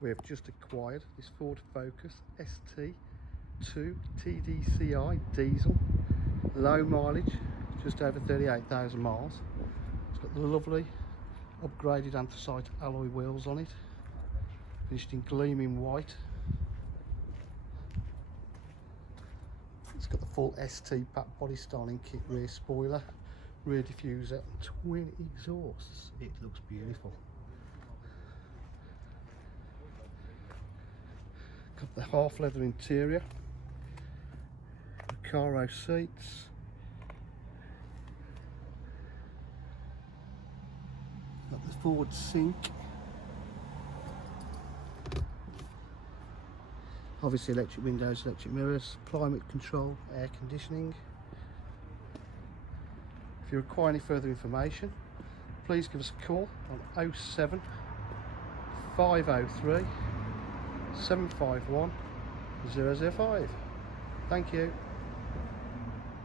We have just acquired this Ford Focus ST-2 TDCi diesel, low mileage, just over 38,000 miles. It's got the lovely upgraded anthracite alloy wheels on it, finished in gleaming white. It's got the full ST pack body styling kit, rear spoiler, rear diffuser, and twin exhausts. It looks beautiful. Got the half leather interior, Recaro seats, got the forward sink, obviously electric windows, electric mirrors, climate control, air conditioning. If you require any further information, please give us a call on 07 503 751 005. Thank you.